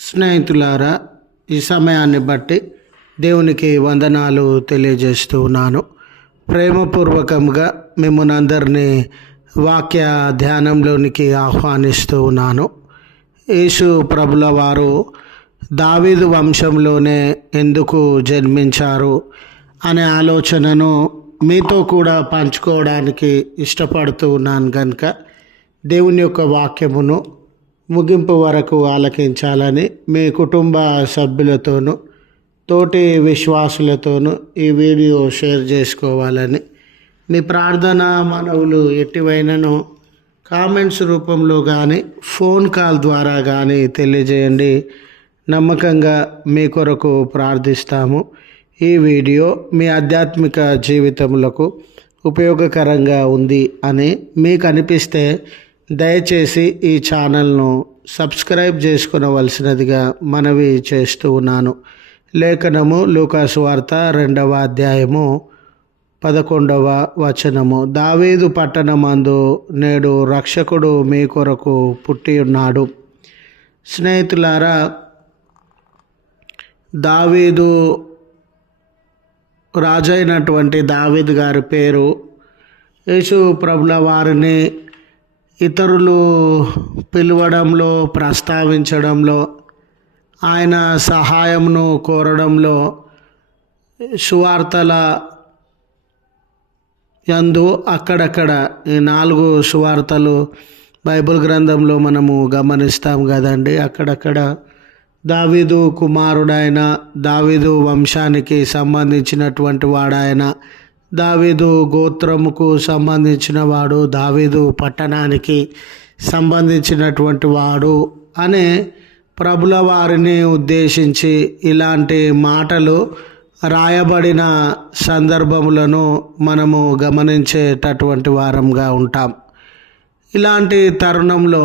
స్నేహితులారా, ఈ సమయాన్ని బట్టి దేవునికి వందనాలు తెలియజేస్తూ ఉన్నాను. ప్రేమపూర్వకంగా మిమ్మల్ని అందరినీ వాక్య ధ్యానంలోనికి ఆహ్వానిస్తూ ఉన్నాను. యేసు ప్రభుల వారు దావీదు వంశంలోనే ఎందుకు జన్మించారు అనే ఆలోచనను మీతో కూడా పంచుకోవడానికి ఇష్టపడుతూ ఉన్నాను. కనుక దేవుని యొక్క వాక్యమును ముగింపు వరకు ఆలకించాలని మీ కుటుంబ సభ్యులతోనూ తోటి విశ్వాసులతోనూ ఈ వీడియో షేర్ చేసుకోవాలని మీ ప్రార్థన మనవులు ఎట్టివైనను కామెంట్స్ రూపంలో కానీ ఫోన్ కాల్ ద్వారా కానీ తెలియజేయండి. నమ్మకంగా మీ కొరకు ప్రార్థిస్తాము. ఈ వీడియో మీ ఆధ్యాత్మిక జీవితములకు ఉపయోగకరంగా ఉంది అని మీకు అనిపిస్తే దయచేసి ఈ ఛానల్ను సబ్స్క్రైబ్ చేసుకునవలసినదిగా మనవి చేస్తూ ఉన్నాను. లేఖనము లూకాసు వార్త 2వ అధ్యాయము 11వ వచనము. దావీదు పట్టణమందు నేడు రక్షకుడు మీ కొరకు పుట్టి ఉన్నాడు. స్నేహితులారా, దావీదు రాజైనటువంటి దావీదు గారి పేరు యేసు ప్రభుల వారిని ఇతరులు పిలవడంలో, ప్రస్తావించడంలో, ఆయన సహాయంను కోరడంలో, సువార్తల యందు అక్కడక్కడ ఈ 4 సువార్తలు బైబిల్ గ్రంథంలో మనము గమనిస్తాం కదండి. అక్కడక్కడ దావీదు కుమారుడైన, దావీదు వంశానికి సంబంధించినటువంటి వాడాయన, దావీదు గోత్రముకు సంబంధించిన వాడు, దావీదు పట్టణానికి సంబంధించినటువంటి వాడు అనే ప్రభుల వారిని ఉద్దేశించి ఇలాంటి మాటలు రాయబడిన సందర్భములను మనము గమనించేటటువంటి వారంగా ఉంటాం. ఇలాంటి తరుణంలో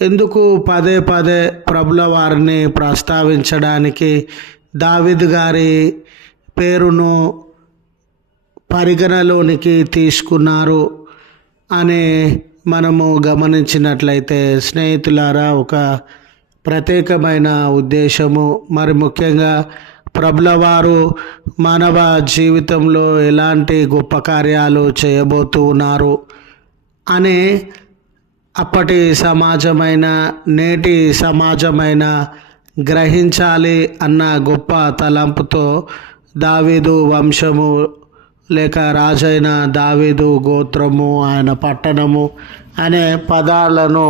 ఎందుకు పదే పదే ప్రభుల వారిని ప్రస్తావించడానికి దావీదు గారి పేరును పరిగణలోనికి తీసుకున్నారు అని మనము గమనించినట్లయితే, స్నేహితులారా, ఒక ప్రత్యేకమైన ఉద్దేశము, మరి ముఖ్యంగా ప్రభుల వారు మానవ జీవితంలో ఎలాంటి గొప్ప కార్యాలు చేయబోతూ ఉన్నారు అని అప్పటి సమాజమైన, నేటి సమాజమైన గ్రహించాలి అన్న గొప్ప తలంపుతో దావీదు వంశము లేక రాజైన దావీదు గోత్రము, ఆయన పట్టణము అనే పదాలను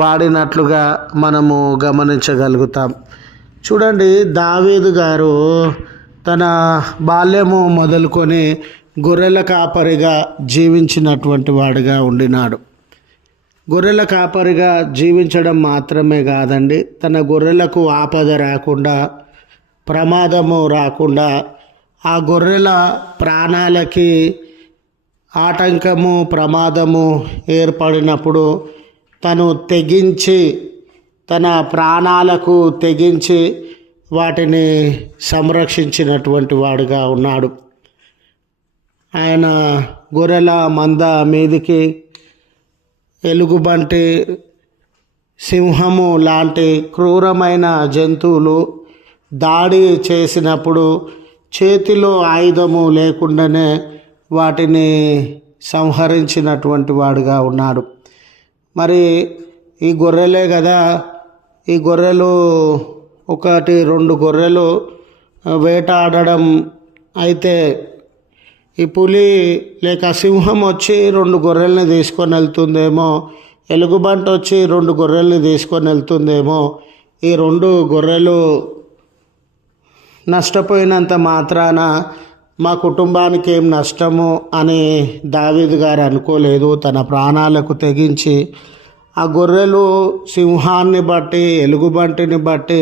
వాడినట్లుగా మనము గమనించగలుగుతాం. చూడండి, దావీదు గారు తన బాల్యము మొదలుకొని గొర్రెల కాపరిగా జీవించినటువంటి వాడిగా ఉండినాడు. గొర్రెల కాపరిగా జీవించడం మాత్రమే కాదండి, తన గొర్రెలకు ఆపద రాకుండా, ప్రమాదము రాకుండా, ఆ గొర్రెల ప్రాణాలకి ఆటంకము, ప్రమాదము ఏర్పడినప్పుడు తను తెగించి, తన ప్రాణాలకు తెగించి వాటిని సంరక్షించినటువంటి వాడుగా ఉన్నాడు. ఆయన గొర్రెల మంద మీదికి ఎలుగుబంటి, సింహము లాంటి క్రూరమైన జంతువులు దాడి చేసినప్పుడు చేతిలో ఆయుధము లేకుండానే వాటిని సంహరించినటువంటి వాడుగా ఉన్నాడు. మరి ఈ గొర్రెలే కదా, ఈ గొర్రెలు 1-2 గొర్రెలు వేటాడడం అయితే ఈ పులి లేక సింహం వచ్చి 2 గొర్రెల్ని తీసుకొని వెళ్తుందేమో, ఎలుగుబంటి వచ్చి 2 గొర్రెల్ని తీసుకొని వెళ్తుందేమో, ఈ 2 గొర్రెలు నష్టపోయినంత మాత్రాన మా కుటుంబానికి ఏం నష్టము అని దావీదు గారు అనుకోలేదు. తన ప్రాణాలకు తెగించి ఆ గొర్రెలు సింహాన్ని బట్టి, ఎలుగుబంటిని బట్టి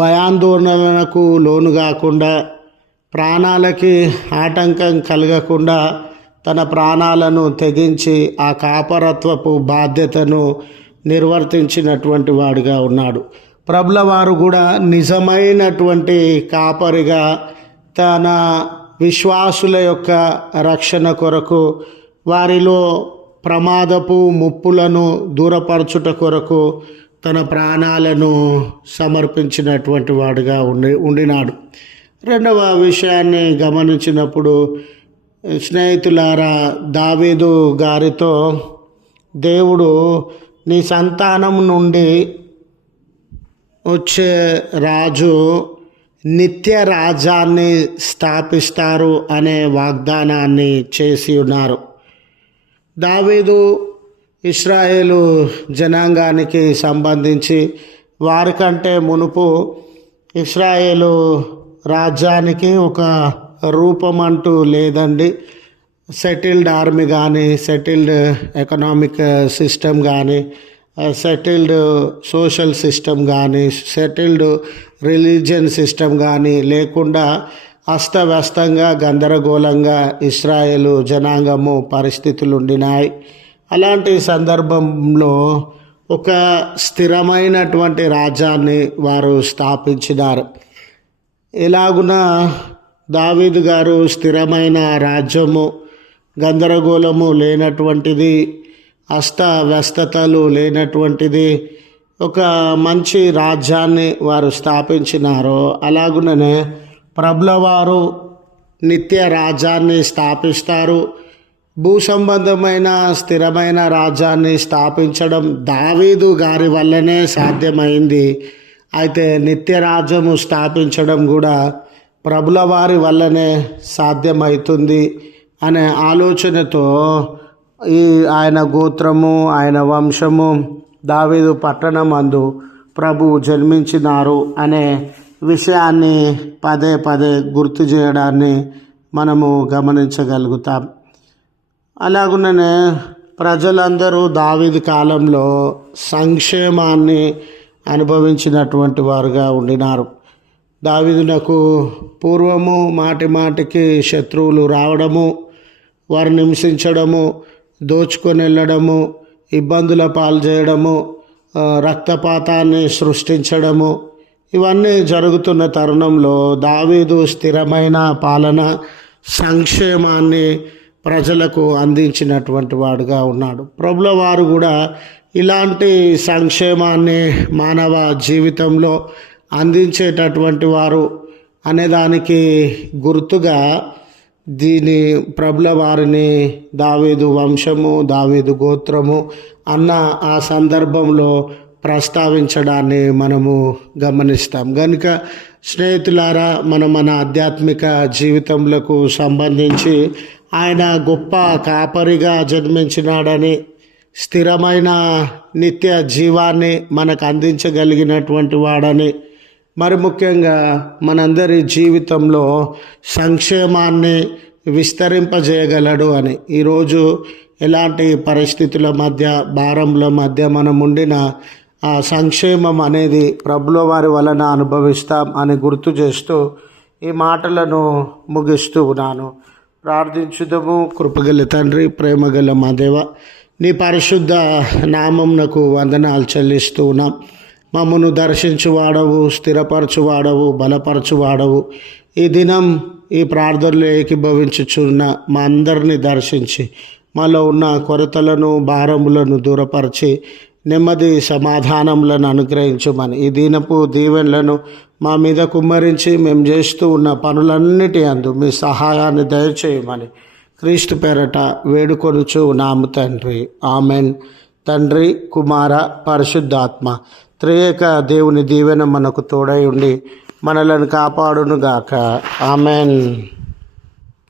భయాందోళనలకు లోను కాకుండా, ప్రాణాలకి ఆటంకం కలగకుండా తన ప్రాణాలను తెగించి ఆ కాపరత్వపు బాధ్యతను నిర్వర్తించినటువంటి వాడిగా ఉన్నాడు. ప్రభుల వారు కూడా నిజమైనటువంటి కాపరిగా తన విశ్వాసుల యొక్క రక్షణ కొరకు, వారిలో ప్రమాదపు ముప్పులను దూరపరచుట కొరకు తన ప్రాణాలను సమర్పించినటువంటి వాడుగా ఉండినాడు. రెండవ విషయాన్ని గమనించినప్పుడు, స్నేహితులారా, దావీదు గారితో దేవుడు నీ సంతానం నుండి వచ్చే రాజు నిత్య రాజ్యాన్ని స్థాపిస్తారు అనే వాగ్దానాన్ని చేసి ఉన్నారు. దావీదు ఇశ్రాయేలు జనాంగానికి సంబంధించి వారికంటే మునుపు ఇశ్రాయేలు రాజ్యానికి ఒక రూపం అంటూ లేదండి. సెటిల్డ్ ఆర్మీ కానీ, సెటిల్డ్ ఎకనామిక్ సిస్టమ్ కానీ, సెటిల్డ్ సోషల్ సిస్టమ్ కానీ, సెటిల్డ్ రిలీజియన్ సిస్టమ్ కానీ లేకుండా అస్తవ్యస్తంగా గందరగోళంగా ఇశ్రాయేలు జనాంగము పరిస్థితులు ఉండినాయి. అలాంటి సందర్భంలో ఒక స్థిరమైనటువంటి రాజ్యాన్ని వారు స్థాపించినారు. ఎలాగున దావీదు గారు స్థిరమైన రాజ్యము, గందరగోళము లేనటువంటిది, అస్తవ్యస్తతలు లేనటువంటిది ఒక మంచి రాజ్యాన్ని వారు స్థాపించినారో, అలాగుననే ప్రభుల వారు నిత్య రాజ్యాన్ని స్థాపిస్తారు. భూ సంబంధమైన స్థిరమైన రాజ్యాన్ని స్థాపించడం దావీదు గారి వల్లనే సాధ్యమైంది. అయితే నిత్య రాజ్యము స్థాపించడం కూడా ప్రభుల వారి వల్లనే సాధ్యమవుతుంది అనే ఆలోచనతో ఆయన గోత్రము, ఆయన వంశము దావీదు పట్టణమందు ప్రభు జన్మించినారు అనే విషయాన్ని పదే పదే గుర్తు చేయడాన్ని మనము గమనించగలుగుతాం. అలాగుననే ప్రజలందరూ దావీదు కాలంలో సంక్షేమాన్ని అనుభవించినటువంటి వారుగా ఉండినారు. దావీదునకు పూర్వము మాటి మాటికి శత్రువులు రావడము, వారిని హింసించడము, దోచుకొని వెళ్ళడము, ఇబ్బందుల పాలు చేయడము, రక్తపాతాన్ని సృష్టించడము, ఇవన్నీ జరుగుతున్న తరుణంలో దావీదు స్థిరమైన పాలన, సంక్షేమాన్ని ప్రజలకు అందించినటువంటి వాడుగా ఉన్నాడు. ప్రభుల వారు కూడా ఇలాంటి సంక్షేమాన్ని మానవ జీవితంలో అందించేటటువంటి వారు అనేదానికి గుర్తుగా దీని ప్రభుల వారిని దావీదు వంశము, దావీదు గోత్రము అన్న ఆ సందర్భంలో ప్రస్తావించడాన్ని మనము గమనిస్తాం. కనుక స్నేహితులారా, మన ఆధ్యాత్మిక జీవితములకు సంబంధించి ఆయన గొప్ప కాపరిగా జన్మించినాడని, స్థిరమైన నిత్య జీవాన్ని మనకు అందించగలిగినటువంటి వాడని, మరి ముఖ్యంగా మనందరి జీవితంలో సంక్షేమాన్ని విస్తరింపజేయగలడు అని, ఈరోజు ఎలాంటి పరిస్థితుల మధ్య, భారముల మధ్య మనం ఉండిన ఆ సంక్షేమం అనేది ప్రభుల వారి వలన అనుభవిస్తాం అని గుర్తు చేస్తూ ఈ మాటలను ముగిస్తూ ఉన్నాను. ప్రార్థించుదము. కృపగల తండ్రి, ప్రేమగల మా దేవ, నీ పరిశుద్ధ నామమునకు వందనాలు చెల్లిస్తూ ఉన్నాం. మమ్మను దర్శించువాడవు, స్థిరపరచువాడవు, బలపరచువాడవు. ఈ దినం ఈ ప్రార్థనలో ఏకీభవించుచున్న మా అందరినీ దర్శించి మాలో ఉన్న కొరతలను, భారములను దూరపరిచి నెమ్మది సమాధానములను అనుగ్రహించమని, ఈ దీనపు దీవెనలను మా మీద కుమ్మరించి మేము చేస్తూ ఉన్న పనులన్నిటి అందు మీ సహాయాన్ని దయచేయమని క్రీస్తు పేరట వేడుకొనుచు నాము తండ్రి. ఆమెన్. తండ్రి, కుమార, పరిశుద్ధాత్మ త్రియేక దేవుని దీవెన మనకు తోడై ఉండి మనలను కాపాడునుగాక. ఆమెన్.